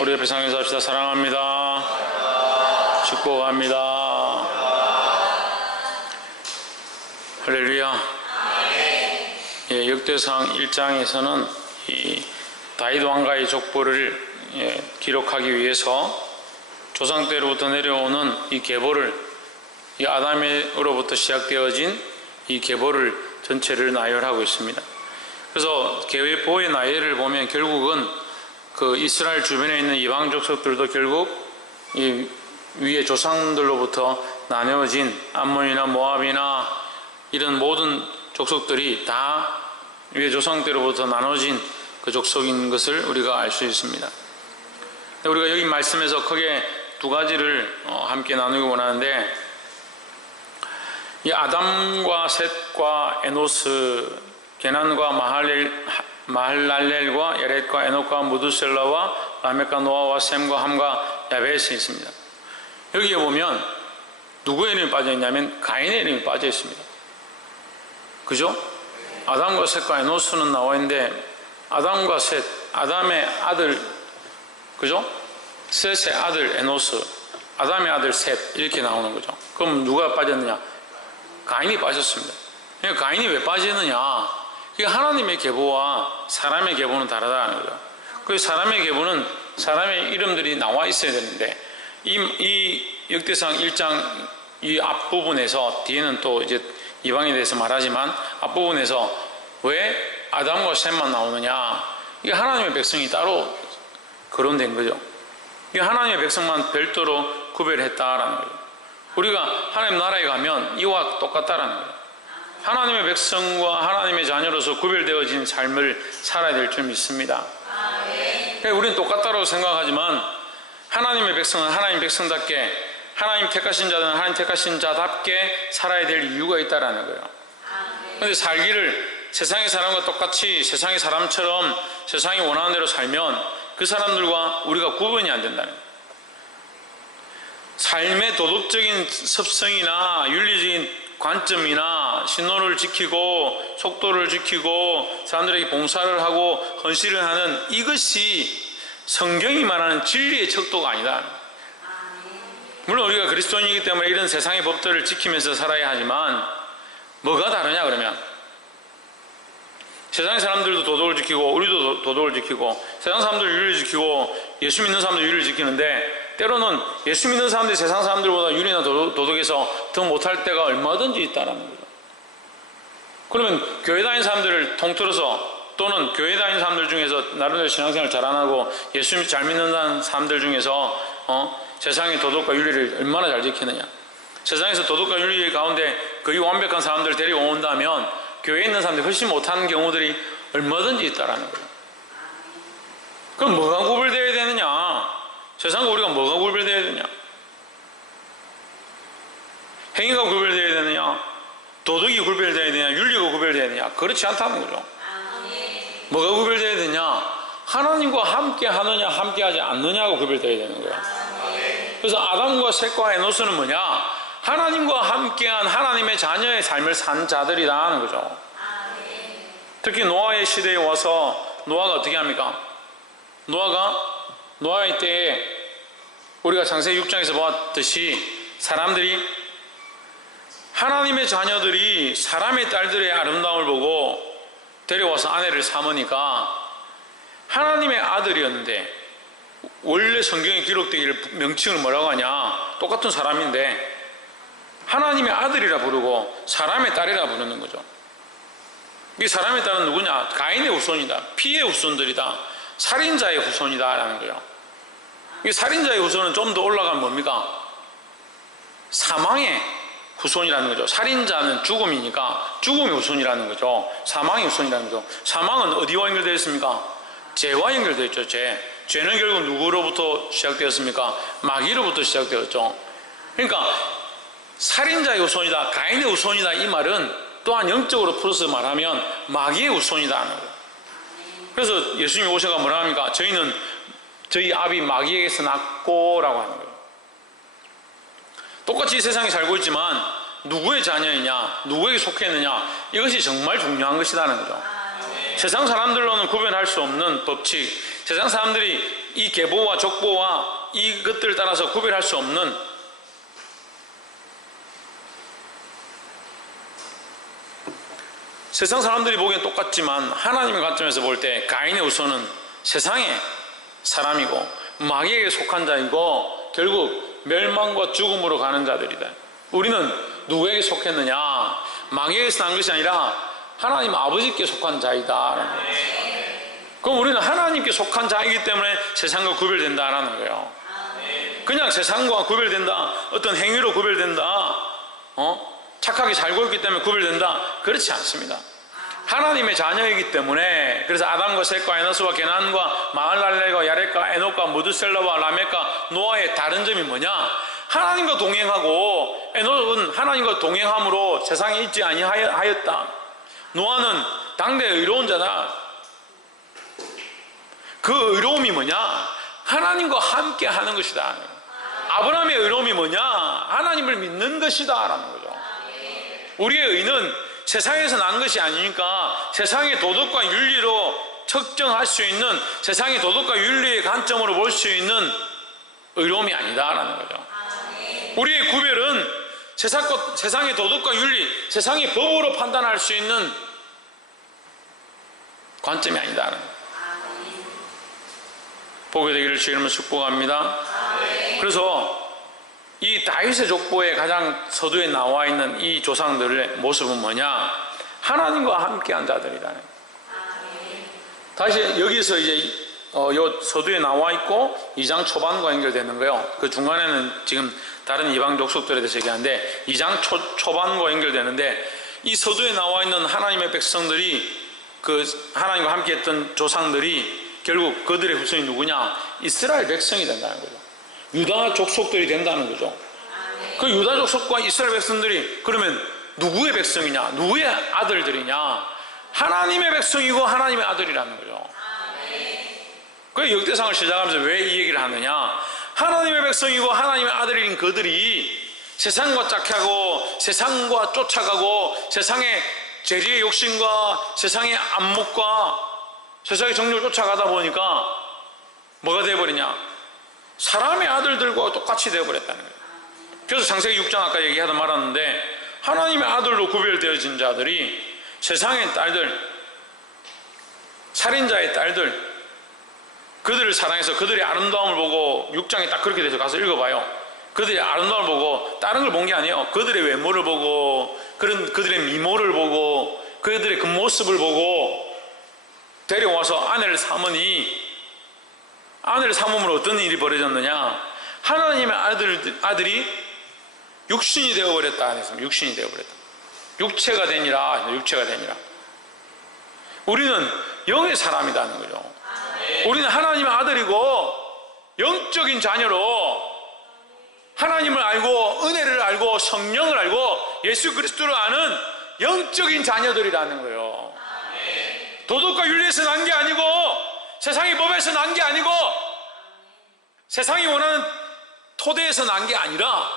우리 옆에 상에서 합시다. 사랑합니다. 축복합니다. 할렐루야. 예, 역대상 1장에서는 이 다윗 왕가의 족보를 기록하기 위해서 조상 때로부터 내려오는 이 계보를, 이 아담으로부터 시작되어진 이 계보를 전체를 나열하고 있습니다. 그래서 계보의 나열을 보면 결국은 그 이스라엘 주변에 있는 이방 족속들도 결국 이 위에 조상들로부터 나누어진 암몬이나 모압이나 이런 모든 족속들이 다 위에 조상 때로부터 나눠진 그 족속인 것을 우리가 알 수 있습니다. 우리가 여기 말씀에서 크게 두 가지를 함께 나누기 원하는데, 이 아담과 셋과 에노스, 게난과 마할랄렐과 야렛과 에녹과 무두셀라와 라멕과 노아와 셈과 함과 야벳이 있습니다. 여기에 보면 누구의 이름이 빠져 있냐면 가인의 이름이 빠져 있습니다. 그죠? 아담과 셋과 에노스는 나와 있는데 아담과 셋, 아담의 아들, 그죠? 셋의 아들 에노스, 아담의 아들 셋, 이렇게 나오는 거죠. 그럼 누가 빠졌느냐? 가인이 빠졌습니다. 그러니까 가인이 왜 빠지느냐? 하나님의 계보와 사람의 계보는 다르다는 거죠. 그 사람의 계보는 사람의 이름들이 나와 있어야 되는데, 이 역대상 1장 이 앞부분에서, 뒤에는 또 이제 이방에 대해서 말하지만 앞부분에서 왜 아담과 셋만 나오느냐? 이게 하나님의 백성이 따로 거론된 거죠. 이게 하나님의 백성만 별도로 구별했다라는 거죠. 우리가 하나님 나라에 가면 이와 똑같다라는 거예요. 하나님의 백성과 하나님의 자녀로서 구별되어진 삶을 살아야 될 줄 믿습니다. 우리는 똑같다고 생각하지만 하나님의 백성은 하나님 백성답게, 하나님 택하신 자들은 하나님 택하신 자답게 살아야 될 이유가 있다는 거예요. 그런데 살기를 세상의 사람과 똑같이 세상의 사람처럼 세상이 원하는 대로 살면 그 사람들과 우리가 구분이 안 된다는 거예요. 삶의 도덕적인 습성이나 윤리적인 관점이나 신호를 지키고 속도를 지키고 사람들에게 봉사를 하고 헌신을 하는 이것이 성경이 말하는 진리의 척도가 아니다. 물론 우리가 그리스도인이기 때문에 이런 세상의 법들을 지키면서 살아야 하지만 뭐가 다르냐 그러면, 세상 사람들도 도덕을 지키고 우리도 도덕을 지키고 세상 사람들 윤리를 지키고 예수 믿는 사람들 윤리를 지키는데, 때로는 예수 믿는 사람들이 세상 사람들보다 윤리나 도덕에서 더 못할 때가 얼마든지 있다는 거죠. 그러면 교회 다니는 사람들을 통틀어서, 또는 교회 다니는 사람들 중에서 나름대로 신앙생활 잘 안 하고 예수 잘 믿는 사람들 중에서 세상의 도덕과 윤리를 얼마나 잘 지키느냐. 세상에서 도덕과 윤리 가운데 거의 완벽한 사람들을 데려온다면 교회에 있는 사람들이 훨씬 못하는 경우들이 얼마든지 있다는 거예요. 그럼 뭐가 구별되어야 되느냐? 세상과 우리가 뭐가 구별되어야 되느냐? 행위가 구별되어야 되느냐? 도덕이 구별되어야 되느냐? 윤리가 구별되어야 되느냐? 그렇지 않다는 거죠. 뭐가 구별되어야 되느냐? 하나님과 함께 하느냐 함께 하지 않느냐가 구별되어야 되는 거예요. 그래서 아담과 셋과 에노스는 뭐냐? 하나님과 함께한 하나님의 자녀의 삶을 산 자들이다 하는 거죠. 특히 노아의 시대에 와서 노아가 어떻게 합니까? 노아의 때에 우리가 창세기 6장에서 보았듯이 사람들이, 하나님의 자녀들이 사람의 딸들의 아름다움을 보고 데려와서 아내를 삼으니까 하나님의 아들이었는데, 원래 성경에 기록되기를 명칭을 뭐라고 하냐? 똑같은 사람인데 하나님의 아들이라 부르고 사람의 딸이라 부르는 거죠. 이 사람의 딸은 누구냐? 가인의 후손이다. 피의 후손들이다. 살인자의 후손이다 라는 거예요. 이 살인자의 후손은 좀 더 올라가면 뭡니까? 사망의 후손이라는 거죠. 살인자는 죽음이니까 죽음의 후손이라는 거죠. 사망의 후손이라는 거죠. 사망은 어디와 연결되어 있습니까? 죄와 연결되어 있죠. 죄는 결국 누구로부터 시작되었습니까? 마귀로부터 시작되었죠. 그러니까 살인자의 후손이다, 가인의 후손이다, 이 말은 또한 영적으로 풀어서 말하면 마귀의 후손이다 하는 거예요. 그래서 예수님이 오셔가 뭐라 합니까? 저희는 저희 아비 마귀에게서 났고 라고 하는 거예요. 똑같이 이 세상에 살고 있지만 누구의 자녀이냐, 누구에게 속했느냐, 이것이 정말 중요한 것이라는 거죠. 세상 사람들로는 구별할 수 없는 법칙, 세상 사람들이 이 계보와 족보와 이것들을 따라서 구별할 수 없는 세상 사람들이 보기엔 똑같지만 하나님의 관점에서 볼 때 가인의 후손은 세상의 사람이고 마귀에게 속한 자이고 결국 멸망과 죽음으로 가는 자들이다. 우리는 누구에게 속했느냐? 마귀에게서 난 것이 아니라 하나님 아버지께 속한 자이다. 그럼 우리는 하나님께 속한 자이기 때문에 세상과 구별된다라는 거예요. 그냥 세상과 구별된다, 어떤 행위로 구별된다, 착하게 살고 있기 때문에 구별된다, 그렇지 않습니다. 하나님의 자녀이기 때문에. 그래서 아담과 셋과 에노스와 게난과 마할랄렐과 야렛과 에녹과 무드셀라와 라멕과 노아의 다른 점이 뭐냐? 하나님과 동행하고, 에녹은 하나님과 동행함으로 세상에 있지 아니하였다. 노아는 당대 의로운 자다. 그 의로움이 뭐냐? 하나님과 함께 하는 것이다. 아브라함의 의로움이 뭐냐? 하나님을 믿는 것이다 라는 거죠. 우리의 의는 세상에서 난 것이 아니니까 세상의 도덕과 윤리로 측정할 수 있는, 세상의 도덕과 윤리의 관점으로 볼 수 있는 의로움이 아니다라는 거죠. 우리의 구별은 세상의 도덕과 윤리, 세상의 법으로 판단할 수 있는 관점이 아니다라는 거죠. 보게 되기를 주의 이름으로 축복합니다. 그래서 이 다윗의 족보에 가장 서두에 나와 있는 이 조상들의 모습은 뭐냐? 하나님과 함께한 자들이다. 다시 여기서 이제 요 서두에 나와 있고 2장 초반과 연결되는 거예요. 그 중간에는 지금 다른 이방 족속들에 대해서 얘기하는데 2장 초반과 연결되는데, 이 서두에 나와 있는 하나님의 백성들이, 그 하나님과 함께했던 조상들이 결국 그들의 후손이 누구냐? 이스라엘 백성이 된다는 거죠. 유다 족속들이 된다는 거죠. 그 유다 족속과 이스라엘 백성들이 그러면 누구의 백성이냐? 누구의 아들들이냐? 하나님의 백성이고 하나님의 아들이라는 거죠. 그 역대상을 시작하면서 왜 이 얘기를 하느냐? 하나님의 백성이고 하나님의 아들인 그들이 세상과 짝하고 세상과 쫓아가고 세상의 재리의 욕심과 세상의 안목과 세상의 정욕을 쫓아가다 보니까 뭐가 되어버리냐? 사람의 아들들과 똑같이 되어버렸다는 거예요. 그래서 창세기 6장 아까 얘기하다 말았는데, 하나님의 아들로 구별되어진 자들이 세상의 딸들, 살인자의 딸들, 그들을 사랑해서 그들의 아름다움을 보고, 6장에 딱 그렇게 돼서 가서 읽어봐요. 그들의 아름다움을 보고 다른 걸 본 게 아니에요. 그들의 외모를 보고, 그들의 미모를 보고, 그들의 그 모습을 보고 데려와서 아내를 삼으니, 아내를 삼음으로 어떤 일이 벌어졌느냐? 하나님의 아들이 육신이 되어버렸다. 육신이 되어버렸다. 육체가 되니라. 육체가 되니라. 우리는 영의 사람이라는 거죠. 우리는 하나님의 아들이고 영적인 자녀로 하나님을 알고 은혜를 알고 성령을 알고 예수 그리스도를 아는 영적인 자녀들이라는 거예요. 도덕과 윤리에서 난 게 아니고 세상의 법에서 난 게 아니고 세상이 원하는 토대에서 난 게 아니라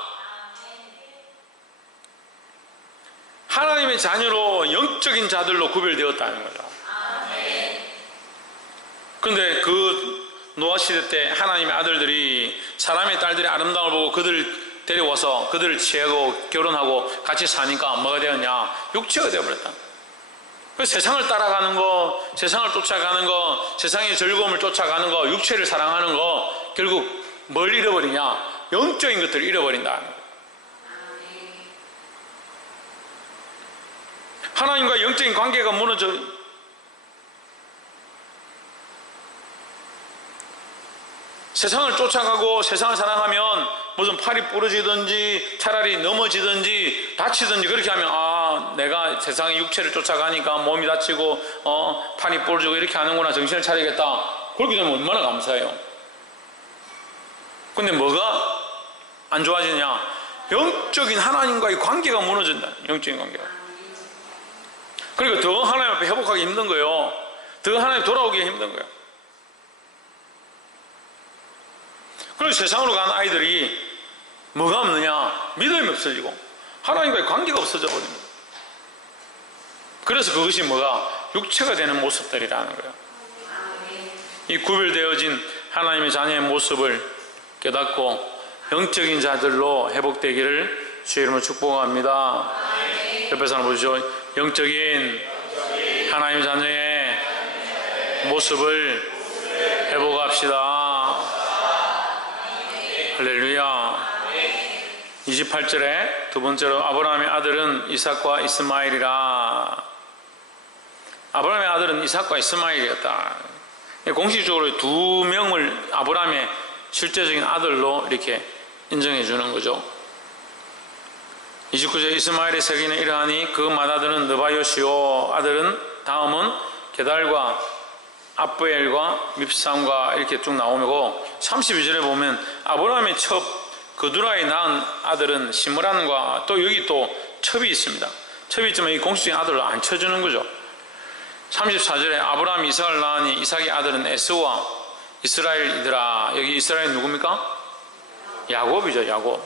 하나님의 자녀로 영적인 자들로 구별되었다는 거죠. 그런데 그 노아 시대 때 하나님의 아들들이 사람의 딸들의 아름다움을 보고 그들을 데려와서 그들을 취하고 결혼하고 같이 사니까 뭐가 되었냐? 육체가 되어버렸다. 세상을 따라가는 거, 세상을 쫓아가는 거, 세상의 즐거움을 쫓아가는 거, 육체를 사랑하는 거, 결국 뭘 잃어버리냐? 영적인 것들을 잃어버린다. 하나님과 영적인 관계가 무너져, 세상을 쫓아가고 세상을 사랑하면 무슨 팔이 부러지든지 차라리 넘어지든지 다치든지 그렇게 하면, 아, 내가 세상의 육체를 쫓아가니까 몸이 다치고 팔이 부러지고 이렇게 하는구나, 정신을 차리겠다. 그렇게 되면 얼마나 감사해요. 근데 뭐가 안 좋아지냐? 영적인 하나님과의 관계가 무너진다. 영적인 관계가. 그러니까 더 하나님 앞에 회복하기 힘든 거예요. 더 하나님 돌아오기 힘든 거예요. 그래서 세상으로 가는 아이들이 뭐가 없느냐? 믿음이 없어지고 하나님과의 관계가 없어져 버립니다. 그래서 그것이 뭐가? 육체가 되는 모습들이라는 거예요. 이 구별되어진 하나님의 자녀의 모습을 깨닫고 영적인 자들로 회복되기를 주의 이름으로 축복합니다. 옆에 사람 보시죠. 영적인 하나님의 자녀의 모습을 회복합시다. 할렐루야. 28절에 두 번째로 아브라함의 아들은 이삭과 이스마엘이라. 아브라함의 아들은 이삭과 이스마엘이었다. 공식적으로 두 명을 아브라함의 실제적인 아들로 이렇게 인정해 주는 거죠. 29절 이스마엘의 세기는 이러하니 그 맏아들은 느바요시요 아들은 다음은 게달과 아브엘과 밉삼과 이렇게 쭉 나오고 32절에 보면 아브라함의 첩 그두라의 낳은 아들은 시므란과 또 여기 또 첩이 있습니다. 첩이 있지만 이 공식적인 아들로 안 쳐주는 거죠. 34절에 아브라함이 이삭을 낳으니 이삭의 아들은 에스와 이스라엘이더라. 여기 이스라엘 누굽니까? 야곱이죠. 야곱.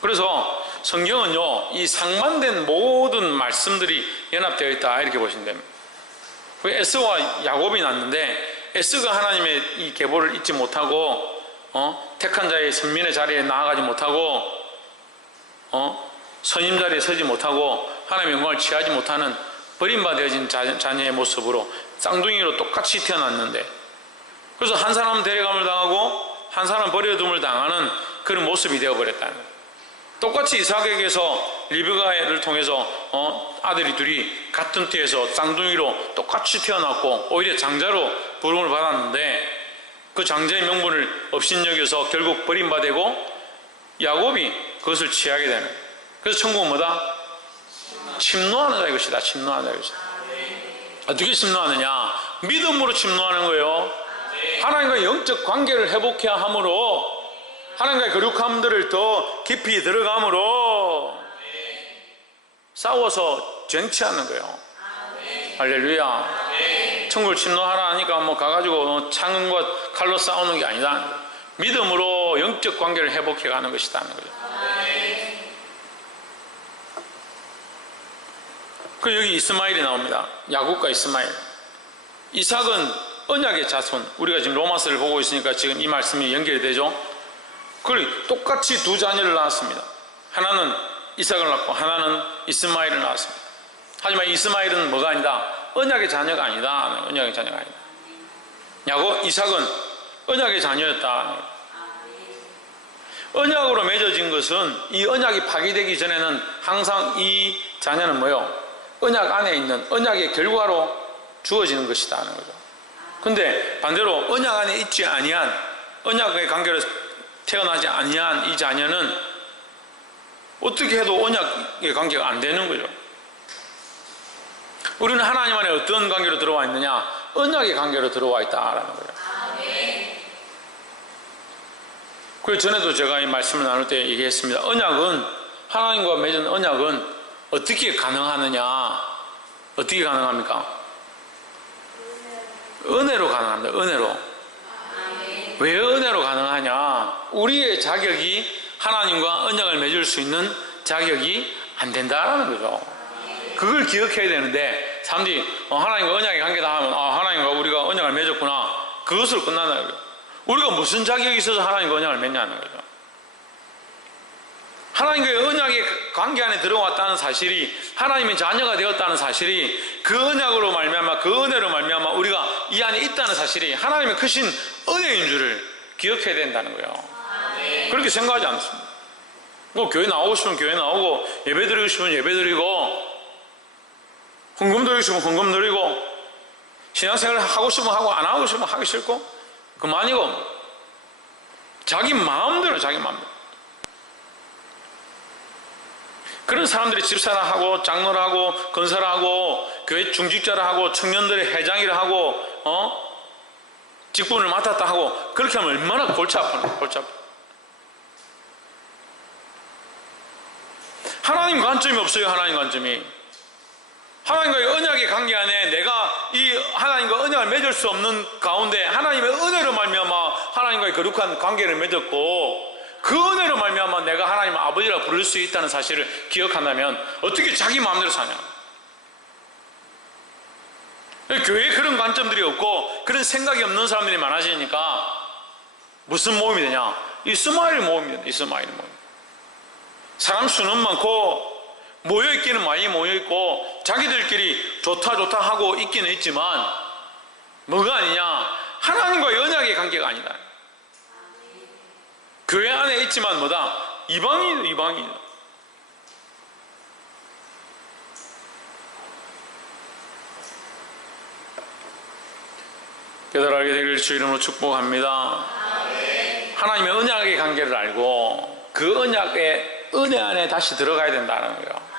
그래서 성경은요 이 상반된 모든 말씀들이 연합되어 있다 이렇게 보시면 됩니다. 에스와 야곱이 낳는데 에스가 하나님의 이 계보를 잊지 못하고 택한 자의 선민의 자리에 나아가지 못하고 선임 자리에 서지 못하고 하나님의 영광을 취하지 못하는 버림받아진 자녀의 모습으로 쌍둥이로 똑같이 태어났는데 그래서 한 사람은 데려감을 당하고 한 사람은 버려둠을 당하는 그런 모습이 되어버렸다는 거예요. 똑같이 이삭에게서 리브가를 통해서 아들이 둘이 같은 띠에서 쌍둥이로 똑같이 태어났고 오히려 장자로 부름을 받았는데 그 장자의 명분을 업신여겨서 결국 버림받고 야곱이 그것을 취하게 되는 거예요. 그래서 천국은 뭐다? 침노하는 자의 것이다. 침노하는 자의 것이다. 어떻게 침노하느냐? 믿음으로 침노하는 거예요. 하나님과 영적 관계를 회복해야 하므로 하나님과의 거룩함들을 더 깊이 들어감으로 싸워서 쟁취하는 거예요. 할렐루야. 천국을 침노하라 하니까 뭐 가가지고 창과 칼로 싸우는 게 아니다. 믿음으로 영적 관계를 회복해 가는 것이다 하는 거죠. 그 여기 이스마엘이 나옵니다. 야곱과 이스마엘. 이삭은 언약의 자손. 우리가 지금 로마서를 보고 있으니까 지금 이 말씀이 연결이 되죠. 그리고 똑같이 두 자녀를 낳았습니다. 하나는 이삭을 낳고 하나는 이스마엘을 낳았습니다. 하지만 이스마엘은 뭐가 아니다? 언약의 자녀가 아니다. 언약의 자녀가 아니다. 이삭은 언약의 자녀였다. 언약으로 맺어진 것은 이 언약이 파기되기 전에는 항상 이 자녀는 뭐요? 언약 안에 있는 언약의 결과로 주어지는 것이다 하는 거죠. 근데 반대로 언약 안에 있지 아니한 언약의 관계로 태어나지 아니한 이 자녀는 어떻게 해도 언약의 관계가 안 되는 거죠. 우리는 하나님 안에 어떤 관계로 들어와 있느냐? 언약의 관계로 들어와 있다라는 거죠. 그래서 전에도 제가 이 말씀을 나눌 때 얘기했습니다. 언약은 하나님과 맺은 언약은 어떻게 가능하느냐? 어떻게 가능합니까? 은혜로 가능합니다. 은혜로. 왜 은혜로 가능하냐? 우리의 자격이 하나님과 언약을 맺을 수 있는 자격이 안 된다라는 거죠. 그걸 기억해야 되는데 사람들이 하나님과 언약의 관계다 하면 하나님과 우리가 언약을 맺었구나. 그것으로 끝나는 거예요. 우리가 무슨 자격이 있어서 하나님과 언약을 맺냐는 거죠. 하나님과의 언약의 관계 안에 들어왔다는 사실이 하나님의 자녀가 되었다는 사실이 그 언약으로 말미암아 그 은혜로 말미암아 우리가 이 안에 있다는 사실이 하나님의 크신 은혜인 줄을 기억해야 된다는 거예요. 그렇게 생각하지 않습니다. 뭐 교회 나오고 싶으면 교회 나오고 예배 드리고 싶으면 예배 드리고 헌금 드리고 싶으면 헌금 드리고 신앙생활을 하고 싶으면 하고 안 하고 싶으면 하기 싫고 그만이고 자기 마음대로 자기 마음대로 그런 사람들이 집사를 하고 장로를 하고 건설을 하고 교회 중직자를 하고 청년들의 회장이라 하고 직분을 맡았다 하고 그렇게 하면 얼마나 골치 아프나. 골치 아파. 하나님 관점이 없어요. 하나님 관점이. 하나님과의 언약의 관계 안에 내가 이 하나님과 언약을 맺을 수 없는 가운데 하나님의 은혜로 말미암아 하나님과의 거룩한 관계를 맺었고 그 은혜로 말미암아 내가 하나님을 아버지라 부를 수 있다는 사실을 기억한다면 어떻게 자기 마음대로 사냐? 교회에 그런 관점들이 없고 그런 생각이 없는 사람들이 많아지니까 무슨 모임이 되냐? 이스마엘 모임이 된다. 이스마엘 모임. 사람 수는 많고 모여있기는 많이 모여있고 자기들끼리 좋다 좋다 하고 있기는 있지만 뭐가 아니냐? 하나님과의 언약의 관계가 아니다. 교회 안에 있지만 뭐다? 이방인이다. 깨달아 알게 되기를 주 이름으로 축복합니다. 하나님의 언약의 관계를 알고 그 언약의 은혜 안에 다시 들어가야 된다는 거예요.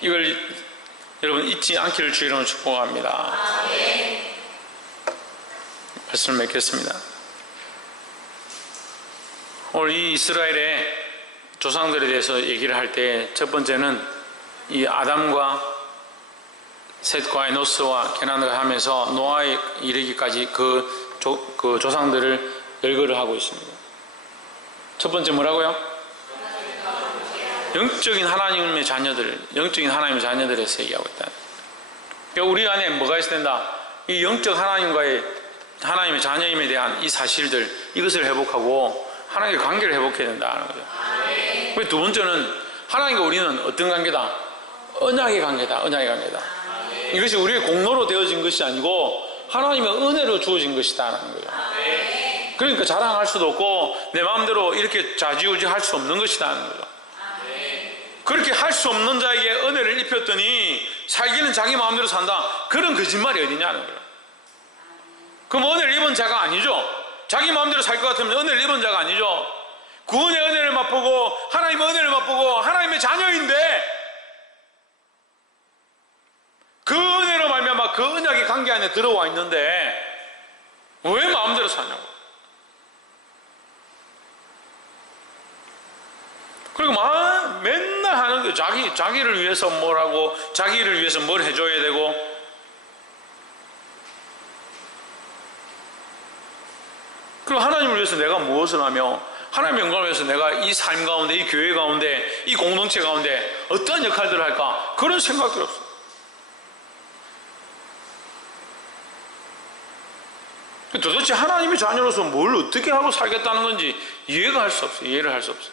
이걸 여러분 잊지 않기를 주 이름으로 축복합니다. 말씀을 맺겠습니다. 오늘 이 이스라엘의 조상들에 대해서 얘기를 할 때 첫 번째는 이 아담과 셋과 에노스와 케나안을 하면서 노아에 이르기까지 그 조상들을 열거를 하고 있습니다. 첫 번째 뭐라고요? 영적인 하나님의 자녀들에 대해서 얘기하고 있다. 그러니까 우리 안에 뭐가 있어야 된다? 이 영적 하나님의 자녀임에 대한 이 사실들, 이것을 회복하고 하나님과 관계를 회복해야 된다는 거죠. 두 번째는 하나님과 우리는 어떤 관계다? 언약의 관계다. 언약의 관계다. 이것이 우리의 공로로 되어진 것이 아니고 하나님의 은혜로 주어진 것이다라는 거예요. 그러니까 자랑할 수도 없고 내 마음대로 이렇게 좌지우지 할 수 없는 것이다라는 거죠. 그렇게 할 수 없는 자에게 은혜를 입혔더니 살기는 자기 마음대로 산다. 그런 거짓말이 어디냐는 거예요. 그럼 은혜를 입은 자가 아니죠. 자기 마음대로 살 것 같으면 은혜를 입은 자가 아니죠. 구원의 은혜를 맛보고 하나님의 은혜를 맛보고 하나님의 자녀인데 그 은혜로 말미암아 그 언약의 관계 안에 들어와 있는데 왜 마음대로 사냐고. 그리고 맨날 하는 게 자기를 위해서 뭘 하고 자기를 위해서 뭘 해줘야 되고 그리고 하나님을 위해서 내가 무엇을 하며 하나님의 영광을 위해서 내가 이 삶 가운데 이 교회 가운데 이 공동체 가운데 어떠한 역할들을 할까 그런 생각들이 없어요. 도대체 하나님의 자녀로서 뭘 어떻게 하고 살겠다는 건지 이해를 할 수 없어요.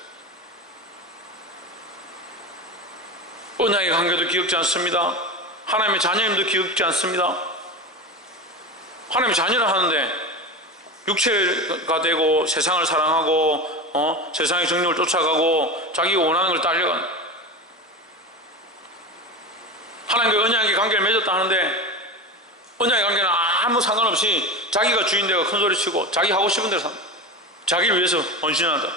언약의 관계도 기억지 않습니다. 하나님의 자녀임도 기억지 않습니다. 하나님의 자녀라 하는데 육체가 되고 세상을 사랑하고 세상의 정욕을 쫓아가고 자기가 원하는 걸 따르려고 하나님과 언약의 관계를 맺었다 하는데 언약의 관계는 아무 상관없이 자기가 주인되고 큰소리 치고 자기 하고 싶은 대로 산다. 자기를 위해서 헌신한다.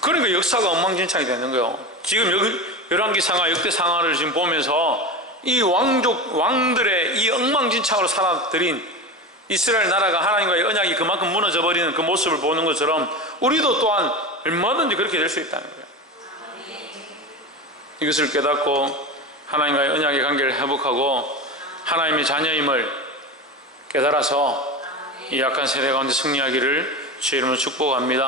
그러니까 역사가 엉망진창이 되는 거예요. 지금 열왕기 상하, 역대 상하를 지금 보면서 이 왕들의 이 엉망진창으로 살아들인 이스라엘 나라가 하나님과의 언약이 그만큼 무너져버리는 그 모습을 보는 것처럼 우리도 또한 얼마든지 그렇게 될 수 있다는 거예요. 이것을 깨닫고 하나님과의 언약의 관계를 회복하고 하나님의 자녀임을 깨달아서 이 약한 세대 가운데 승리하기를 주의 이름으로 축복합니다.